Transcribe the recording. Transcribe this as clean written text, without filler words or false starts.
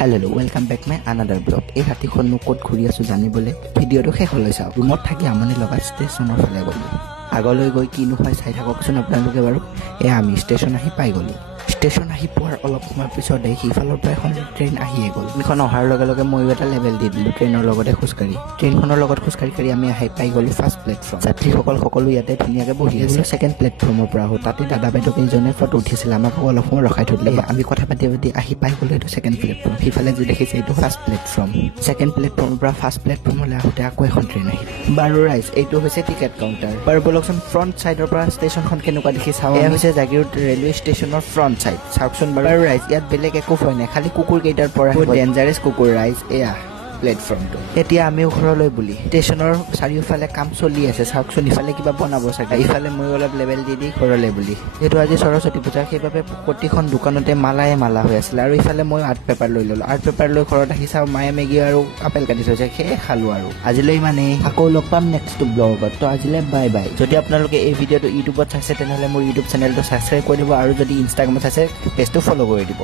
Hello, welcome back my another vlog. এই ৰাতিখন মই ক'ত ঘূৰি আছো জানিবলৈ ভিডিঅ'টো শেষলৈ চাওক। ৰুমত থাকি আমনি লগা ষ্টেচনৰ ফালে গ'লো। আগলৈ গৈ কিনো হয় চাই থাককচোন আপোনালোকে বাৰু। আমি ষ্টেচন আহি পাই গ'লো। ষ্টেচন আহি পোৱাৰ অলপ সময় পিছতে সিফালৰ পৰা এখন ট্ৰেইন আহিয়ে গ'ল। ট্ৰেইনখন অহাৰ লগে লগে মই এটা লেভেল দি দিলোঁ ট্ৰেইনৰ লগতে খোজকাঢ়ি। ট্ৰেইনখনৰ লগত খোজকাঢ়ি আমি আহি পাই গ'লো ফাৰ্ষ্ট প্লেটফৰ্ম। যাত্ৰীসকল সকলো ইয়াতে ধুনীয়াকৈ বহি আছে। ছেকেণ্ড প্লেটফৰ্মৰ পৰা আহোঁ তাতে দাদা বাইদেউ কেইজনে ফটো উঠিছিলে। আমাক অলপ সময় ৰখাই থৈ দিলে। আমি কথা পাতি আহি পাই গ'লো এইটো ছেকেণ্ড প্লেটফৰ্ম। সিফালে যি দেখিছে এইটো ফাৰ্ষ্ট প্লেটফৰ্ম। ছেকেণ্ড প্লেটফৰ্মৰ পৰা ফাৰ্ষ্ট প্লেটফৰ্মলৈ আহোঁতে আকৌ এখন ট্ৰেইন আহিল। বাৰু ৰাইজ এইটো হৈছে টিকেট কাউণ্টাৰ। বাৰু বলকচোন ফ্ৰণ্ট চাইডৰ পৰা ষ্টেচনখন কেনেকুৱা দেখি চাওঁ। এয়া হৈছে জাগিৰোড ৰেলৱে ষ্টেচনৰ ফ্ৰণ্ট চাইড। চাওকচোন বাৰু ৰাইজ ইয়াত বেলেগ একো ভয় নাই, খালি কুকুৰ কেইটাৰ পৰা ডেঞ্জাৰাছ কুকুৰ ৰাইজ। এয়া প্লেটফৰ্মটো। এতিয়া আমিও ঘৰলৈ বুলি ষ্টেচনৰ চাৰিওফালে কাম চলি আছে। চাওকচোন ইফালে কিবা বনাব চাগে, ইফালে মই অলপ লেভেল দি ঘৰলৈ বুলি। যিহেতু আজি সৰস্বতী পূজা সেইবাবে প্ৰতিখন দোকানতে মালা হৈ আছিলে। আৰু ইফালে মই আৰ্ট পেপাৰ লৈ ল'লোঁ। আৰ্ট পেপাৰ লৈ ঘৰত আহি চাওঁ মায়ে মেগী আৰু আপেল কাটি থৈছে, সেয়ে খালোঁ। আৰু আজিলৈ ইমানেই, আকৌ লগ পাম নেক্সট ব্লগত। তো আজিলৈ বাই বাই। যদি আপোনালোকে এই ভিডিঅ'টো ইউটিউবত চাইছে তেনেহ'লে মোৰ ইউটিউব চেনেলটো ছাবস্ক্ৰাইব কৰি দিব, আৰু যদি ইনষ্টাগ্ৰামত চাইছে পেজটো ফ'ল' কৰি দিব।